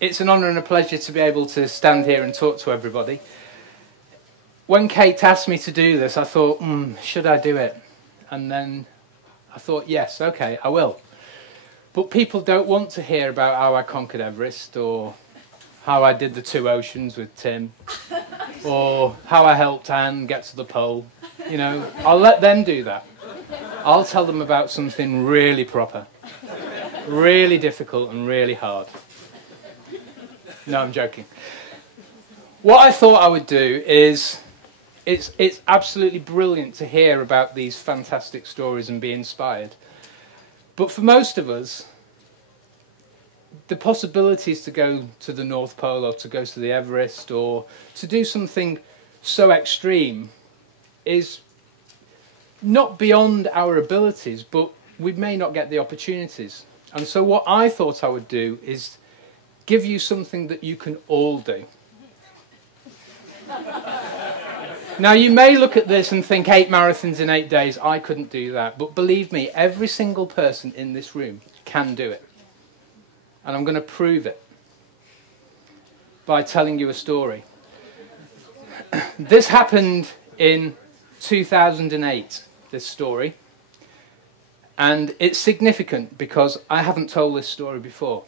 it's an honour and a pleasure to be able to stand here and talk to everybody. When Kate asked me to do this, I thought, should I do it? And then I thought, yes, okay, I will. But people don't want to hear about how I conquered Everest, or how I did the 2 oceans with Tim, or how I helped Anne get to the pole. You know, I'll let them do that. I'll tell them about something really proper, really difficult and really hard. No, I'm joking. What I thought I would do is, it's absolutely brilliant to hear about these fantastic stories and be inspired. But for most of us, the possibilities to go to the North Pole or to go to the Everest or to do something so extreme is not beyond our abilities, but we may not get the opportunities. And so what I thought I would do is give you something that you can all do. Now, you may look at this and think 8 marathons in 8 days, I couldn't do that. But believe me, every single person in this room can do it. And I'm going to prove it by telling you a story. This happened in 2008, this story. And it's significant because I haven't told this story before.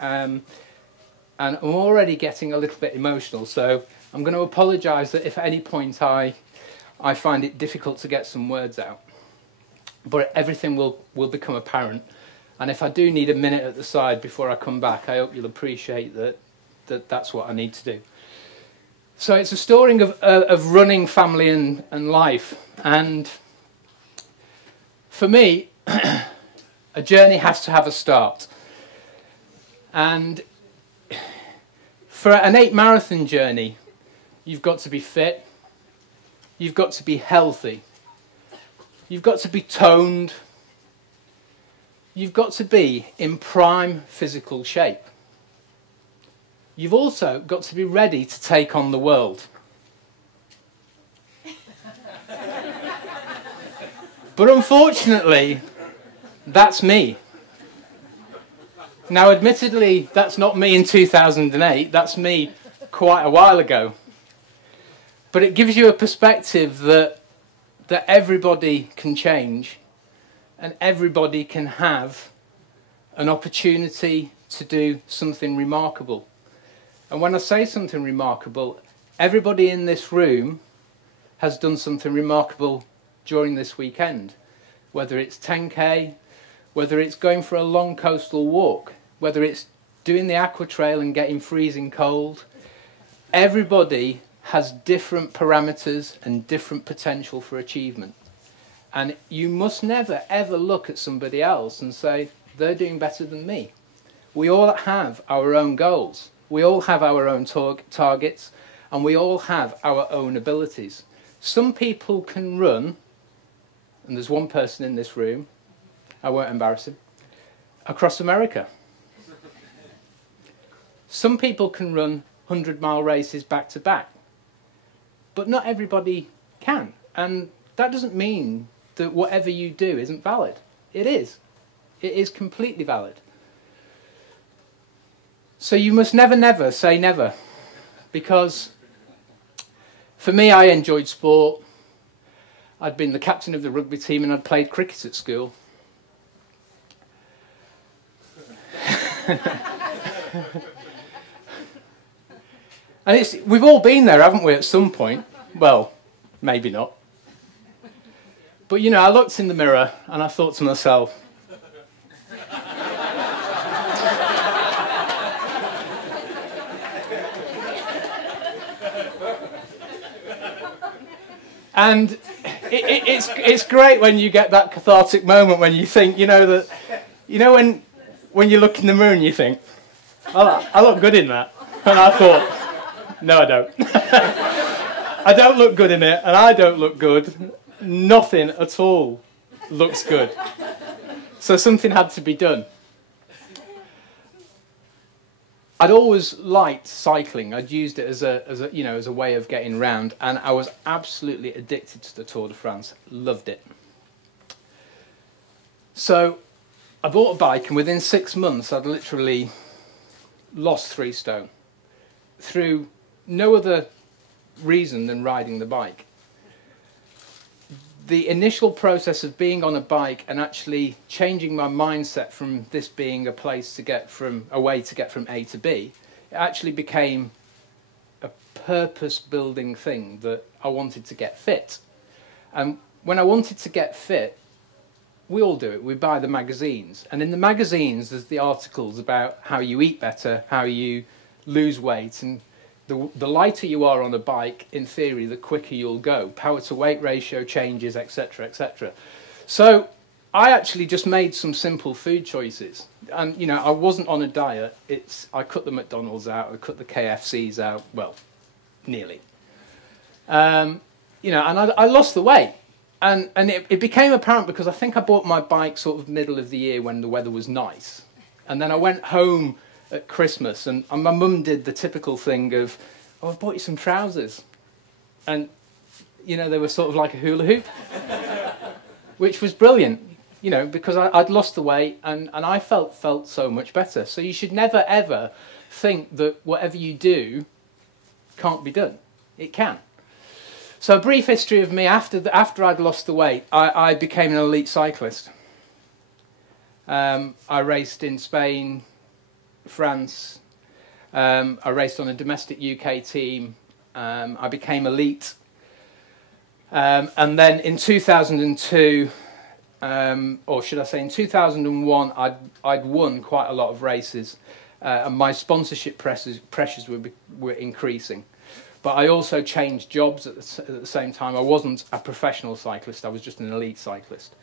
And I'm already getting a little bit emotional, so I'm going to apologise that if at any point I find it difficult to get some words out. But everything will become apparent. And if I do need a minute at the side before I come back, I hope you'll appreciate that that's what I need to do. So it's a story of running, family and life. And for me, a journey has to have a start. And for an 8 marathon journey, you've got to be fit, you've got to be healthy, you've got to be toned, you've got to be in prime physical shape. You've also got to be ready to take on the world. But unfortunately, that's me. Now, admittedly, that's not me in 2008, that's me quite a while ago. But it gives you a perspective that everybody can change and everybody can have an opportunity to do something remarkable. And when I say something remarkable, everybody in this room has done something remarkable during this weekend. Whether it's 10k, whether it's going for a long coastal walk, whether it's doing the aqua trail and getting freezing cold, everybody has different parameters and different potential for achievement. And you must never ever look at somebody else and say, they're doing better than me. We all have our own goals. We all have our own targets, and we all have our own abilities. Some people can run, and there's one person in this room, I won't embarrass him, across America. Some people can run 100-mile races back to back, but not everybody can. And that doesn't mean that whatever you do isn't valid. It is. It is completely valid. So you must never, never say never. Because for me, I enjoyed sport. I'd been the captain of the rugby team and I'd played cricket at school. And we've all been there, haven't we, at some point? Well, maybe not. But, you know, I looked in the mirror and I thought to myself, and it's great when you get that cathartic moment when you think, when you look in the mirror and you think, I look good in that. And I thought, no, I don't. I don't look good in it, and I don't look good. Nothing at all looks good. So something had to be done. I'd always liked cycling. I'd used it as a way of getting round, and I was absolutely addicted to the Tour de France. Loved it. So I bought a bike, and within 6 months, I'd literally lost 3 stone through no other reason than riding the bike. The initial process of being on a bike and actually changing my mindset from this being a place to get from, a way to get from A to B, it actually became a purpose-building thing that I wanted to get fit. And when I wanted to get fit, we all do it. We buy the magazines. And in the magazines, there's the articles about how you eat better, how you lose weight. And the lighter you are on a bike, in theory, the quicker you'll go. Power to weight ratio changes, etc., etc. So I actually just made some simple food choices. And, you know, I wasn't on a diet. I cut the McDonald's out. I cut the KFCs out. Well, nearly. You know, and I lost the weight. And it became apparent because I think I bought my bike sort of middle of the year when the weather was nice. And then I went home at Christmas and my mum did the typical thing of, oh, I've bought you some trousers. And, you know, they were sort of like a hula hoop, which was brilliant, you know, because I'd lost the weight and I felt so much better. So you should never, ever think that whatever you do can't be done. It can. So a brief history of me, after I'd lost the weight, I became an elite cyclist. I raced in Spain, France, I raced on a domestic UK team, I became elite. And then in 2002, or should I say in 2001, I'd won quite a lot of races, and my sponsorship pressures were increasing. But I also changed jobs at the same time. I wasn't a professional cyclist, I was just an elite cyclist.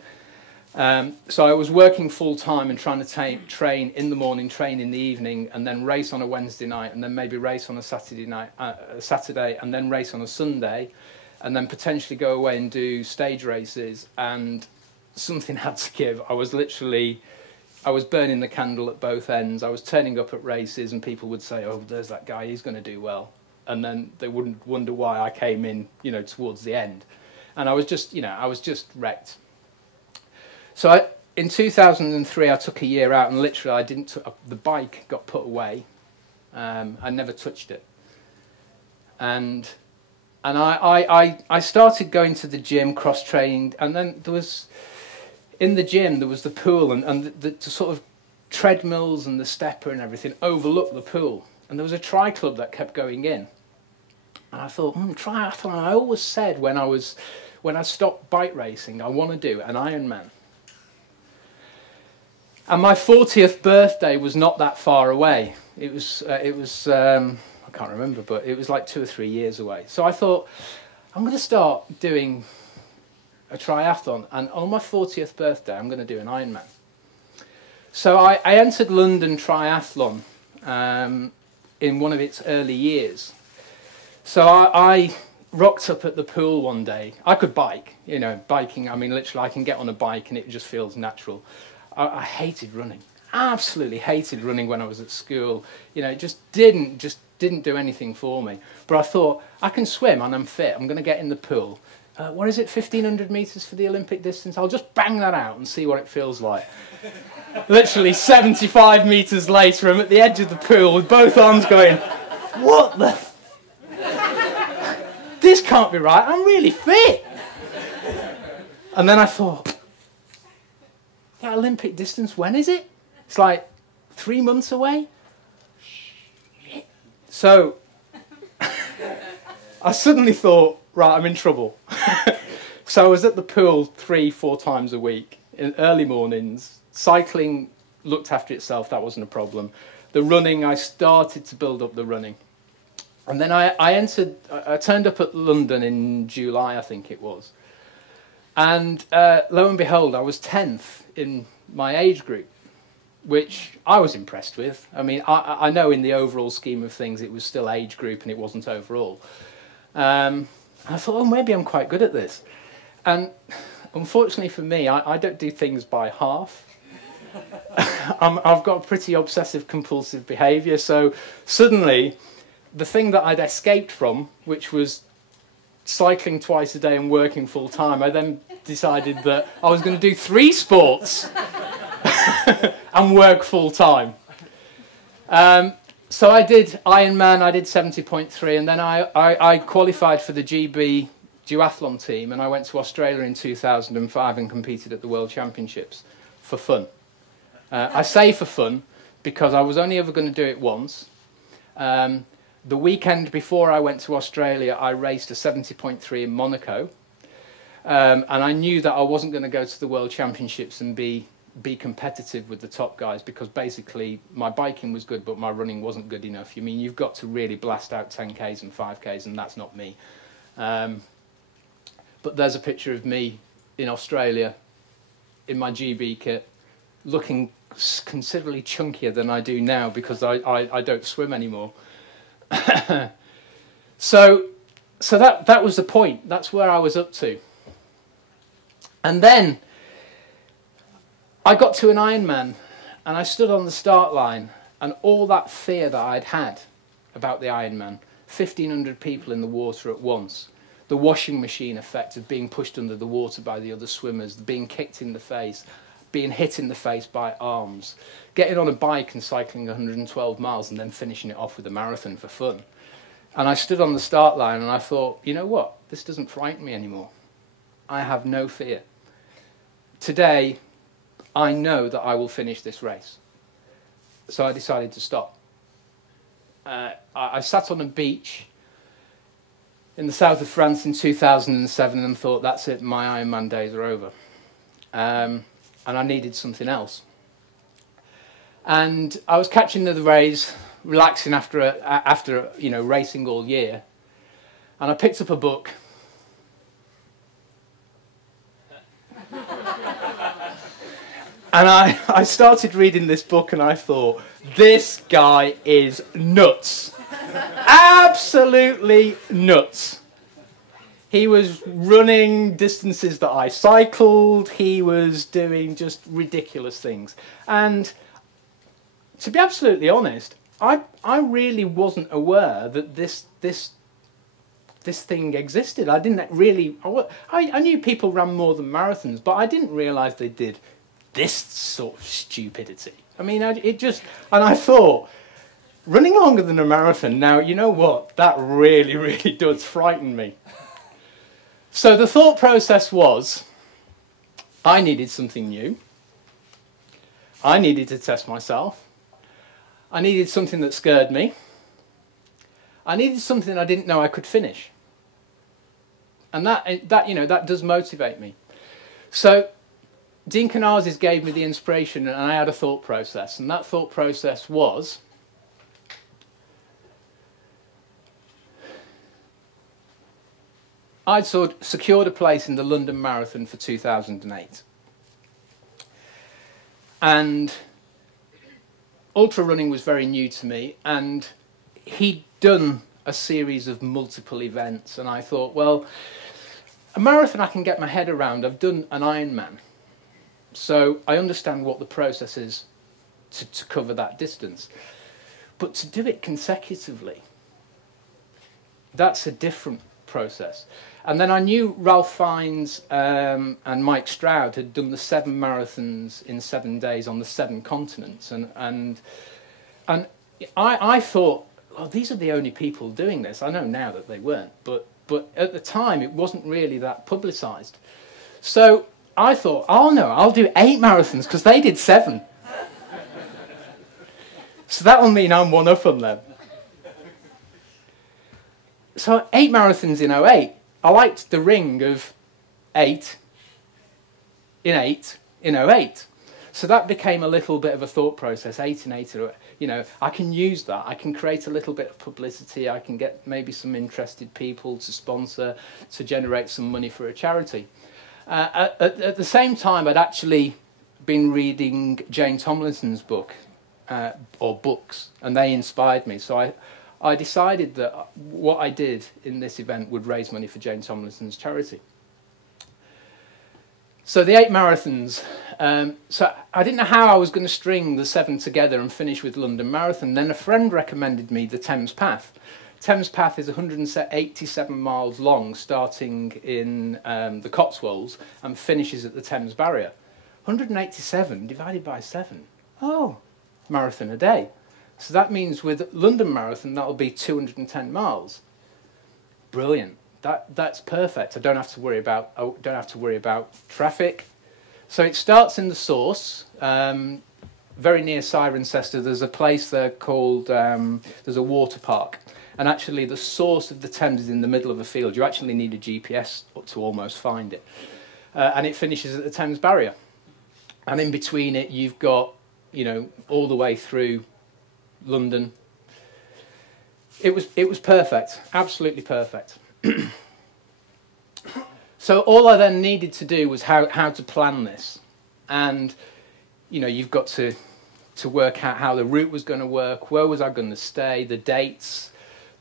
So I was working full-time and trying to train in the morning, train in the evening, and then race on a Wednesday night, and then maybe race on a Saturday, and then race on a Sunday, and then potentially go away and do stage races, and something had to give. I was burning the candle at both ends. I was turning up at races, and people would say, oh, there's that guy, he's going to do well. And then they wouldn't wonder why I came in, you know, towards the end. And I was just, you know, I was just wrecked. So in 2003, I took a year out and literally the bike got put away. I never touched it. And I started going to the gym, cross-trained, and then in the gym, there was the pool and the sort of treadmills and the stepper and everything overlooked the pool. And there was a tri-club that kept going in. And I thought, triathlon. I always said when I stopped bike racing, I want to do an Ironman. And my 40th birthday was not that far away. It was I can't remember, but it was like 2 or 3 years away. So I thought, I'm going to start doing a triathlon, and on my 40th birthday, I'm going to do an Ironman. So I entered London Triathlon in one of its early years. So I rocked up at the pool one day. I could bike, you know, biking, I mean, literally I can get on a bike and it just feels natural. I hated running, absolutely hated running when I was at school. You know, it just didn't do anything for me. But I thought, I can swim and I'm fit, I'm going to get in the pool. What is it, 1,500 metres for the Olympic distance? I'll just bang that out and see what it feels like. Literally 75 metres later, I'm at the edge of the pool with both arms going, what the... This can't be right, I'm really fit. And then I thought, that Olympic distance, when is it? It's like 3 months away. Shit. So I suddenly thought, right, I'm in trouble. So I was at the pool 3-4 times a week, in early mornings. Cycling looked after itself, that wasn't a problem. The running, I started to build up the running. And then I turned up at London in July, I think it was. And lo and behold, I was 10th in my age group, which I was impressed with. I mean, I know in the overall scheme of things, it was still age group and it wasn't overall. I thought, oh, maybe I'm quite good at this. And unfortunately for me, I don't do things by half. I've got a pretty obsessive compulsive behaviour, so suddenly the thing that I'd escaped from, which was cycling twice a day and working full time, I then decided that I was going to do 3 sports and work full time. So I did Ironman, I did 70.3, and then I qualified for the GB duathlon team, and I went to Australia in 2005 and competed at the World Championships for fun. I say for fun because I was only ever going to do it once. The weekend before I went to Australia, I raced a 70.3 in Monaco, and I knew that I wasn't going to go to the World Championships and be competitive with the top guys, because basically my biking was good but my running wasn't good enough. You mean, you've got to really blast out 10Ks and 5Ks, and that's not me. But there's a picture of me in Australia in my GB kit, looking considerably chunkier than I do now because I don't swim anymore. So that was the point. That's where I was up to. And then I got to an Ironman, and I stood on the start line, and all that fear that I'd had about the Ironman, 1,500 people in the water at once, the washing machine effect of being pushed under the water by the other swimmers, being kicked in the face, being hit in the face by arms, getting on a bike and cycling 112 miles and then finishing it off with a marathon for fun. And I stood on the start line and I thought, you know what, this doesn't frighten me anymore. I have no fear. Today, I know that I will finish this race. So I decided to stop. I sat on a beach in the south of France in 2007 and thought, that's it, my Ironman days are over. And I needed something else. And I was catching the rays, relaxing after racing all year. And I picked up a book. And I started reading this book and I thought, this guy is nuts. Absolutely nuts. He was running distances that I cycled. He was doing just ridiculous things. And to be absolutely honest, I really wasn't aware that this thing existed. I didn't really... I knew people ran more than marathons, but I didn't realise they did this sort of stupidity. I mean, and I thought, running longer than a marathon, now, you know what? That really, really does frighten me. So the thought process was, I needed something new. I needed to test myself. I needed something that scared me. I needed something I didn't know I could finish. And that does motivate me. So Dean Canazes gave me the inspiration, and I had a thought process. And that thought process was, I'd secured a place in the London Marathon for 2008. And ultra running was very new to me, and he'd done a series of multiple events, and I thought, well, a marathon I can get my head around. I've done an Ironman, so I understand what the process is to cover that distance. But to do it consecutively, that's a different process. And then I knew Ralph Fiennes and Mike Stroud had done the 7 marathons in 7 days on the 7 continents, and I thought, oh, these are the only people doing this. I know now that they weren't, but at the time it wasn't really that publicised. So I thought, oh no, I'll do 8 marathons because they did 7. So that'll mean I'm one up on them. So 8 marathons in 08. I liked the ring of 8 in 8 in 08. So that became a little bit of a thought process, 8 in 8. I can use that. I can create a little bit of publicity. I can get maybe some interested people to sponsor, to generate some money for a charity. At the same time, I'd actually been reading Jane Tomlinson's book, or books, and they inspired me. So I decided that what I did in this event would raise money for Jane Tomlinson's charity. So the 8 marathons, so I didn't know how I was going to string the 7 together and finish with London Marathon. Then a friend recommended me the Thames Path. Thames Path is 187 miles long, starting in the Cotswolds and finishes at the Thames Barrier. 187 divided by 7. Oh, marathon a day. So that means with London Marathon, that'll be 210 miles. Brilliant. That's perfect. I don't have to worry about traffic. So it starts in the source, very near Cirencester. There's a place there called, there's a water park. And actually the source of the Thames is in the middle of a field. You actually need a GPS to almost find it. And it finishes at the Thames Barrier. And in between it, you've got, you know, all the way through London. It was perfect, absolutely perfect. So all I then needed to do was how to plan this. And, you know, you've got to work out how the route was going to work, where was I going to stay, the dates,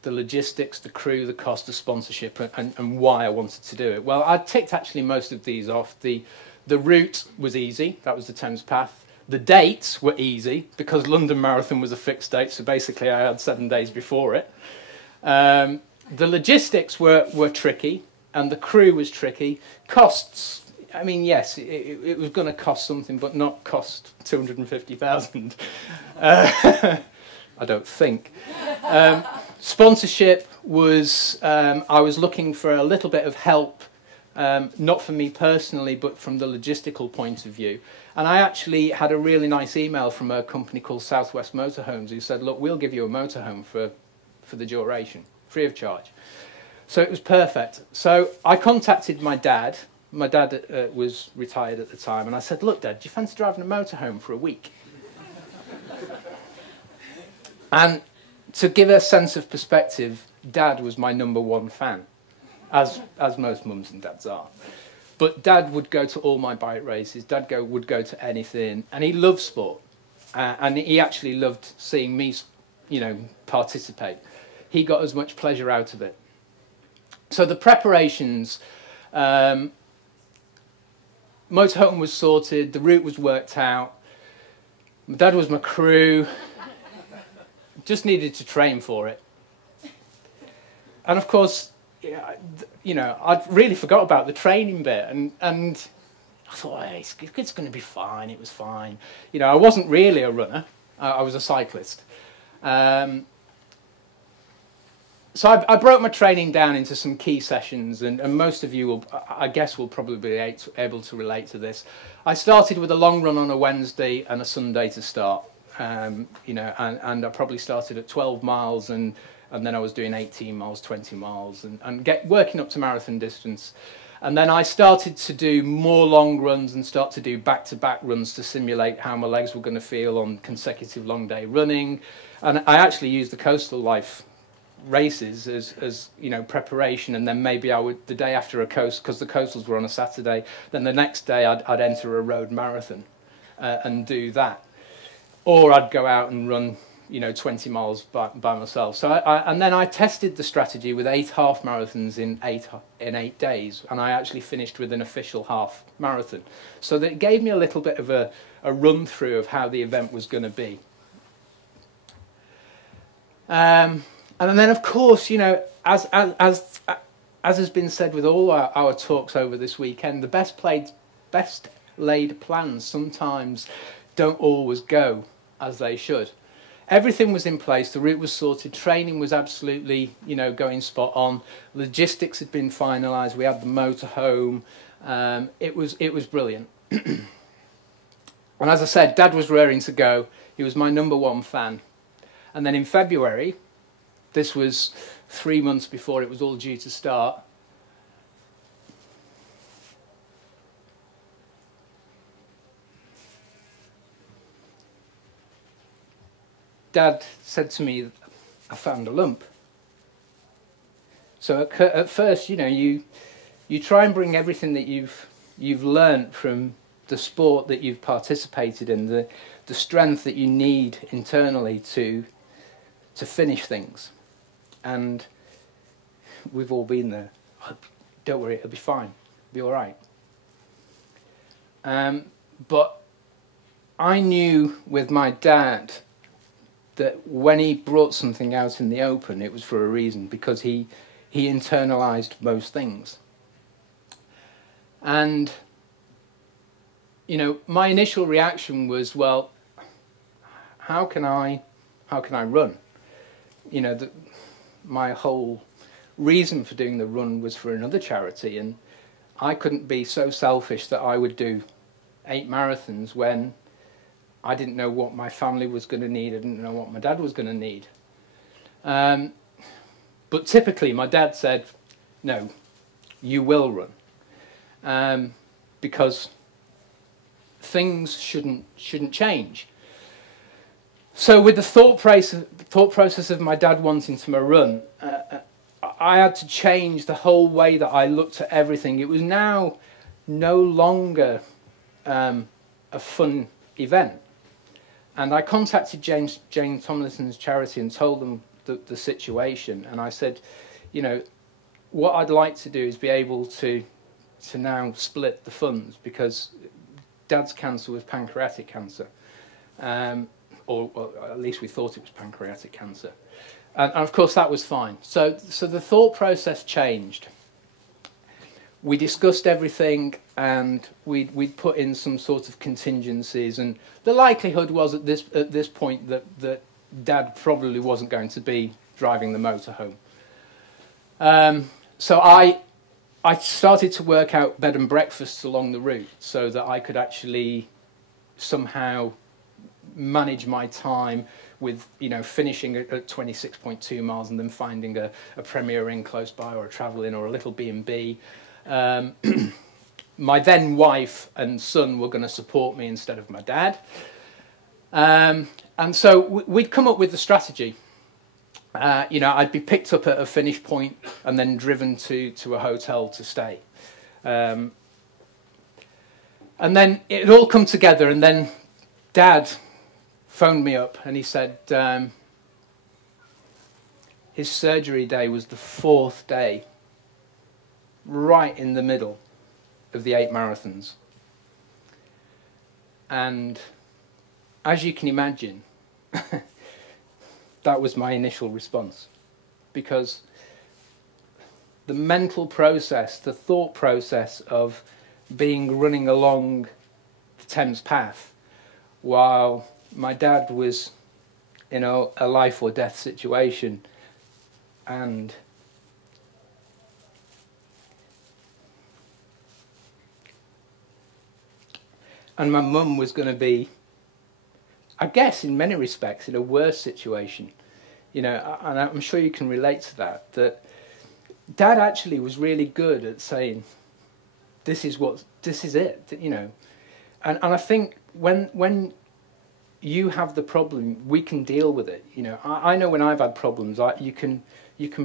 the logistics, the crew, the cost of sponsorship, and why I wanted to do it. Well, I ticked actually most of these off. The route was easy, that was the Thames Path. The dates were easy, because London Marathon was a fixed date, so basically I had 7 days before it. The logistics were tricky, and the crew was tricky. Costs, I mean, yes, it was going to cost something, but not cost 250,000. I don't think. Sponsorship was, I was looking for a little bit of help, not for me personally, but from the logistical point of view. And I actually had a really nice email from a company called Southwest Motorhomes who said, look, we'll give you a motorhome for the duration, free of charge. So it was perfect. So I contacted my dad. My dad was retired at the time. And I said, look, Dad, do you fancy driving a motorhome for a week? And to give a sense of perspective, Dad was my #1 fan, as most mums and dads are. But Dad would go to all my bike races. Dad would go to anything, and he loved sport, and he actually loved seeing me, you know, participate. He got as much pleasure out of it. So the preparations, motorhome was sorted, the route was worked out. My dad was my crew. Just needed to train for it. And of course, you know, I'd really forgot about the training bit, and I thought, hey, it's going to be fine. It was fine. You know, I wasn't really a runner. I was a cyclist. So I broke my training down into some key sessions, and most of you, I guess, will probably be able to relate to this. I started with a long run on a Wednesday and a Sunday to start. You know, and I probably started at 12 miles, and then I was doing 18 miles, 20 miles, and working up to marathon distance. And then I started to do more long runs and start to do back-to-back runs to simulate how my legs were going to feel on consecutive long day running. And I actually used the Coastal Life races as you know, preparation, and then maybe I would, the day after a coast, because the coastals were on a Saturday, then the next day I'd enter a road marathon and do that. Or I'd go out and run, you know, 20 miles by myself. So and then I tested the strategy with 8 half marathons in 8 days, and I actually finished with an official half marathon. So that it gave me a little bit of a run through of how the event was going to be. And then, of course, you know, as has been said with all our talks over this weekend, the best laid plans sometimes don't always go as they should. Everything was in place, the route was sorted, training was absolutely, you know, going spot on, logistics had been finalised, we had the motorhome, it was brilliant. And as I said, Dad was raring to go, he was my #1 fan. And then in February, this was 3 months before it was all due to start, Dad said to me, I found a lump. So at first, you know, you try and bring everything that you've learnt from the sport that you've participated in, the strength that you need internally to finish things. And we've all been there. Oh, don't worry, it'll be fine. It'll be all right. But I knew with my dad that when he brought something out in the open, it was for a reason, because he internalized most things. And, you know, my initial reaction was, well, how can I How can I run? You know, my whole reason for doing the run was for another charity, and I couldn't be so selfish that I would do 8 marathons when I didn't know what my family was going to need. I didn't know what my dad was going to need. But typically my dad said, no, you will run, because things shouldn't change. So with the thought process of my dad wanting to run, I had to change the whole way that I looked at everything. It was now no longer a fun event. And I contacted Jane Tomlinson's charity and told them the situation. And I said, you know, what I'd like to do is be able to now split the funds, because Dad's cancer was pancreatic cancer. Or at least we thought it was pancreatic cancer. And of course that was fine. So the thought process changed. We discussed everything, and we'd put in some sort of contingencies, and the likelihood was at this point that Dad probably wasn't going to be driving the motorhome. So I started to work out bed and breakfasts along the route so that I could actually somehow manage my time with, you know, finishing at 26.2 miles and then finding a Premier Inn close by, or a Travel Inn, or a little B&B. My then wife and son were going to support me instead of my dad. And so we'd come up with the strategy. You know, I'd be picked up at a finish point and then driven to a hotel to stay. And then it all come together, and then Dad phoned me up and he said his surgery day was the 4th day, right in the middle of the 8 marathons. And as you can imagine, that was my initial response, because the mental process, the thought process of running along the Thames Path while my dad was in a life or death situation, and my mum was going to be, I guess in many respects, in a worse situation. You know, and I'm sure you can relate to that Dad actually was really good at saying, this is it, you know. And I think when you have the problem, we can deal with it. You know, I know when I've had problems, you can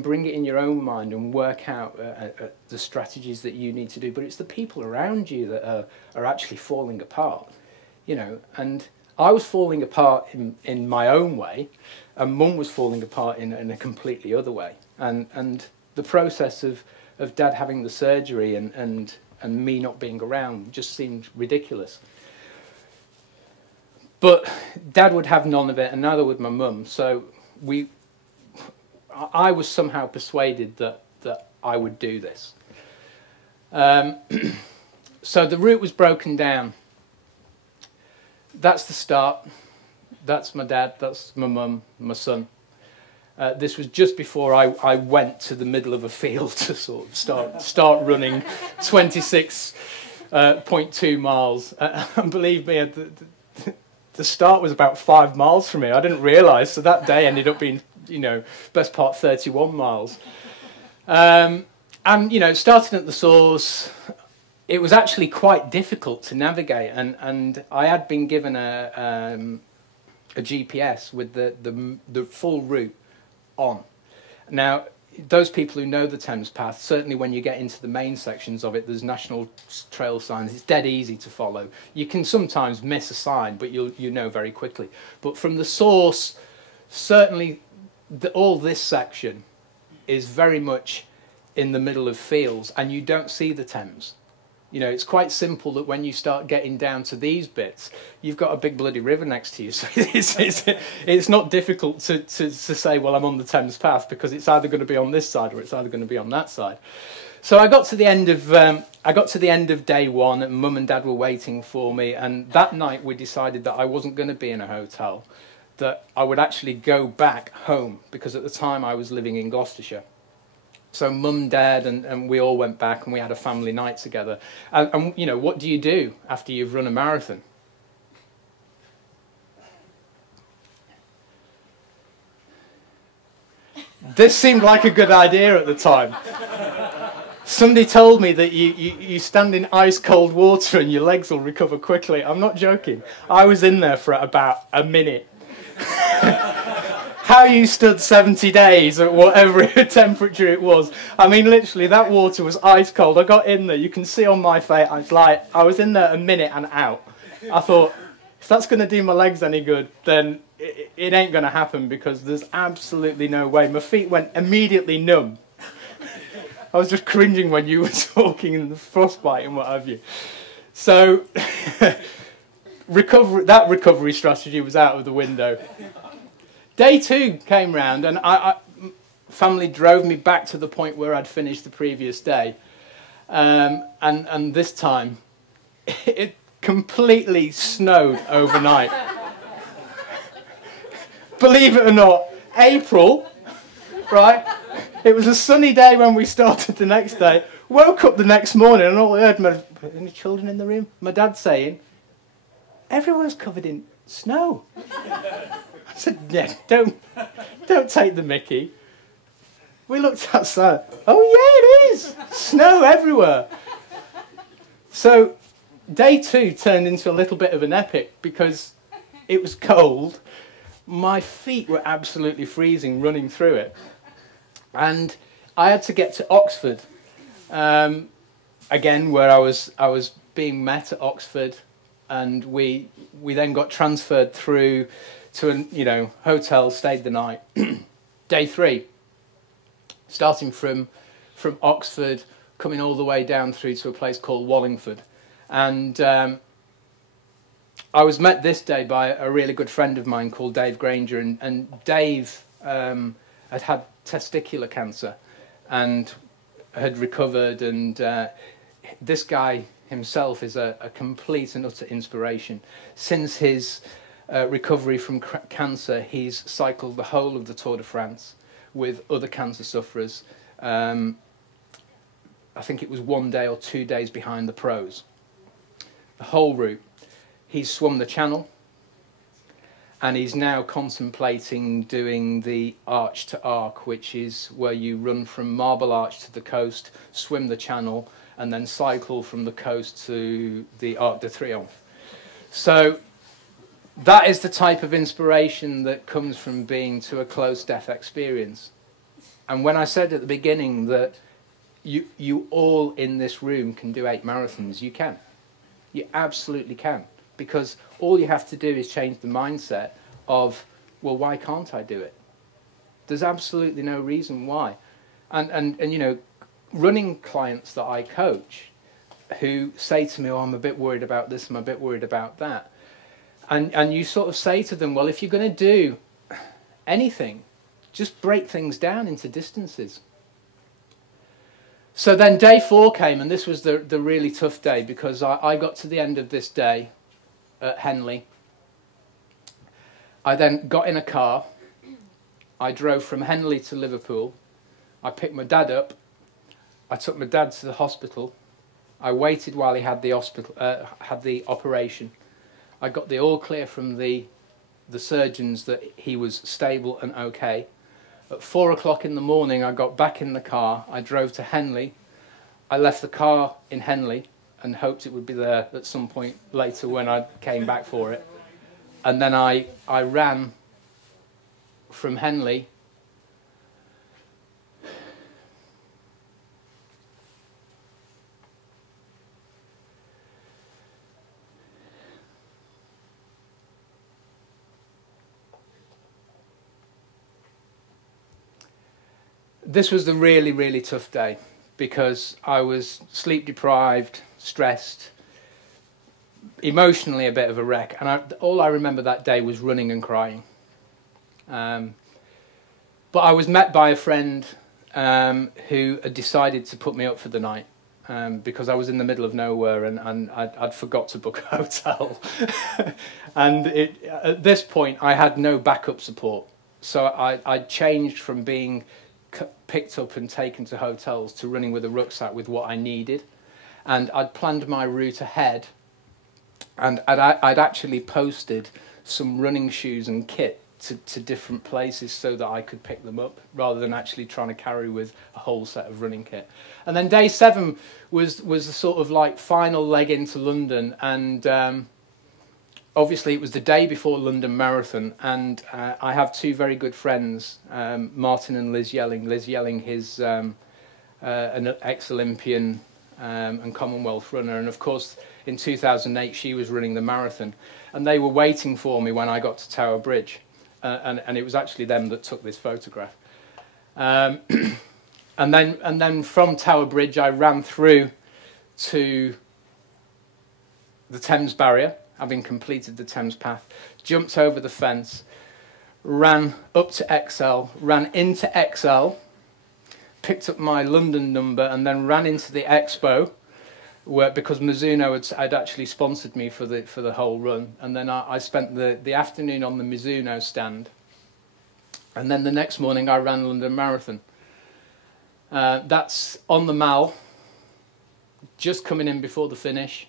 bring it in your own mind and work out the strategies that you need to do. But it's the people around you that are actually falling apart. You know, and I was falling apart in my own way, and Mum was falling apart in a completely other way. And the process of Dad having the surgery and me not being around just seemed ridiculous. But Dad would have none of it, and neither would my mum. So I was somehow persuaded that I would do this. So the route was broken down. That's the start. That's my dad. That's my mum, my son. This was just before I went to the middle of a field to sort of start running 26.2 miles. And believe me, the start was about 5 miles from me. I didn't realise, so that day ended up being, you know, best part 31 miles. And, you know, starting at the source, it was actually quite difficult to navigate. And I had been given a GPS with the full route on. Now, those people who know the Thames Path, certainly when you get into the main sections of it, there's national trail signs. It's dead easy to follow. You can sometimes miss a sign, but you know very quickly. But from the source, certainly all this section is very much in the middle of fields, and you don't see the Thames. You know, it's quite simple that when you start getting down to these bits, you've got a big bloody river next to you. So it's not difficult to say, well, I'm on the Thames Path, because it's either going to be on this side or it's either going to be on that side. So I got to the end of day one, and Mum and Dad were waiting for me. And that night we decided that I wasn't going to be in a hotel, that I would actually go back home, because at the time I was living in Gloucestershire. So mum, dad, and we all went back, and we had a family night together. And you know, what do you do after you've run a marathon? This seemed like a good idea at the time. Somebody told me that you stand in ice cold water and your legs will recover quickly. I'm not joking. I was in there for about a minute. How you stood 70 days at whatever temperature it was. I mean, literally, that water was ice cold. I got in there. You can see on my face, I was in there a minute and out. I thought, if that's going to do my legs any good, then it ain't going to happen, because there's absolutely no way. My feet went immediately numb. I was just cringing when you were talking, and the frostbite and what have you. So that recovery strategy was out of the window. Day 2 came round, and family drove me back to the point where I'd finished the previous day. And this time, it completely snowed overnight. Believe it or not, April, right? It was a sunny day when we started the next day. Woke up the next morning and all I heard, any children in the room? My dad saying, everyone's covered in snow. I said, yeah, don't take the mickey. We looked outside. Oh yeah, it is. Snow everywhere. So day 2 turned into a little bit of an epic, because it was cold. My feet were absolutely freezing running through it. And I had to get to Oxford, again, where I was being met at Oxford, and we then got transferred through to a hotel, stayed the night. Day 3, starting from Oxford, coming all the way down through to a place called Wallingford, and I was met this day by a really good friend of mine called Dave Granger, and Dave had testicular cancer and had recovered, and this guy himself is a complete and utter inspiration. Since his recovery from cancer, he's cycled the whole of the Tour de France with other cancer sufferers. I think it was 1 day or 2 days behind the pros. The whole route. He's swum the Channel, and he's now contemplating doing the Arch to Arc, which is where you run from Marble Arch to the coast, swim the Channel, and then cycle from the coast to the Arc de Triomphe. So that is the type of inspiration that comes from being to a close death experience. And when I said at the beginning that you all in this room can do 8 marathons, you can. You absolutely can. Because all you have to do is change the mindset of, well, why can't I do it? There's absolutely no reason why. And you know, running clients that I coach who say to me, oh, I'm a bit worried about this, I'm a bit worried about that. And you sort of say to them, well, if you're going to do anything, just break things down into distances. So then day 4 came, and this was the really tough day, because I got to the end of this day at Henley. I then got in a car. I drove from Henley to Liverpool. I picked my dad up. I took my dad to the hospital. I waited while he had the operation. I got the all clear from the surgeons that he was stable and okay. At 4 o'clock in the morning, I got back in the car. I drove to Henley. I left the car in Henley and hoped it would be there at some point later when I came back for it. And then I ran from Henley This was the really, really tough day, because I was sleep deprived, stressed, emotionally a bit of a wreck, and all I remember that day was running and crying. But I was met by a friend who had decided to put me up for the night. because I was in the middle of nowhere and I'd forgot to book a hotel. And at this point, I had no backup support. So I changed from being picked up and taken to hotels to running with a rucksack with what I needed. And I'd planned my route ahead. And I'd actually posted some running shoes and kit to different places so that I could pick them up, rather than actually trying to carry with a whole set of running kit. And then day 7 was the sort of like final leg into London, and obviously it was the day before London Marathon, and I have 2 very good friends, Martin and Liz Yelling. Liz Yelling, his an ex-Olympian and Commonwealth runner, and of course in 2008 she was running the marathon, and they were waiting for me when I got to Tower Bridge. And it was actually them that took this photograph. And then from Tower Bridge, I ran through to the Thames barrier, having completed the Thames Path, jumped over the fence, ran up to XL, ran into XL, picked up my London number, and then ran into the Expo, because Mizuno had actually sponsored me for the whole run, and then I spent the afternoon on the Mizuno stand, and then the next morning I ran London Marathon. That's on the Mall, just coming in before the finish.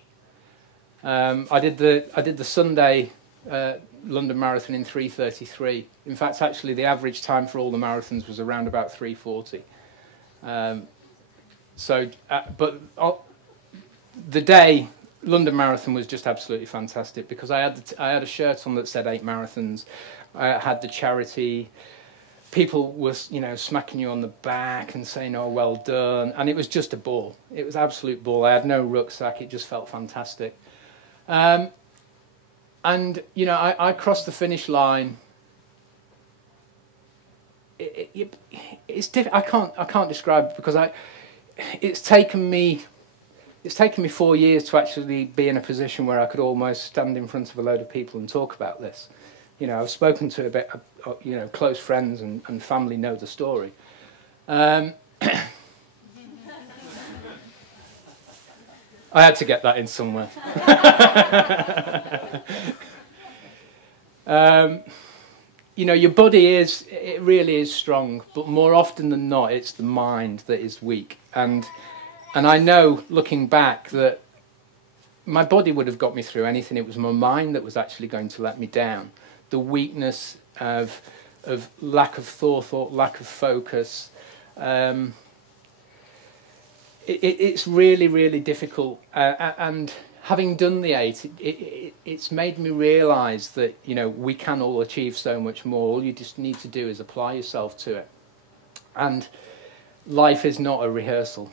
I did the Sunday London Marathon in 3:33. In fact, actually, the average time for all the marathons was around about 3:40. The day London Marathon was just absolutely fantastic, because I had a shirt on that said 8 marathons. I had the charity. People were smacking you on the back and saying, "Oh, well done," and it was just a ball. It was absolute ball. I had no rucksack. It just felt fantastic. And I crossed the finish line. It's I can't describe it, because it's taken me 4 years to actually be in a position where I could almost stand in front of a load of people and talk about this. I've spoken to a bit, close friends and family know the story. I had to get that in somewhere. Your body it really is strong, but more often than not, it's the mind that is weak. And I know, looking back, that my body would have got me through anything. It was my mind that was actually going to let me down. The weakness of lack of thought, lack of focus. It's really, really difficult. And having done the 8, it's made me realise that we can all achieve so much more. All you just need to do is apply yourself to it. And life is not a rehearsal.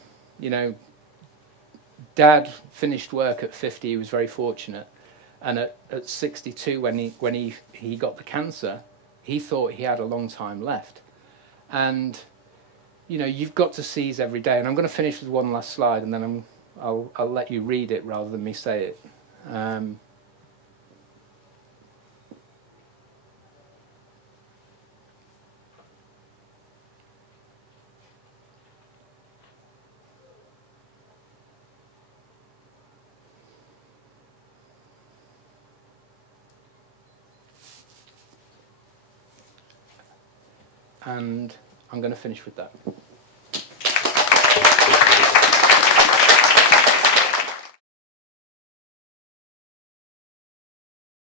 Dad finished work at 50. He was very fortunate, and at 62, when he got the cancer, he thought he had a long time left. And you've got to seize every day. And I'm going to finish with one last slide, and then I'll let you read it rather than me say it. And I'm going to finish with that.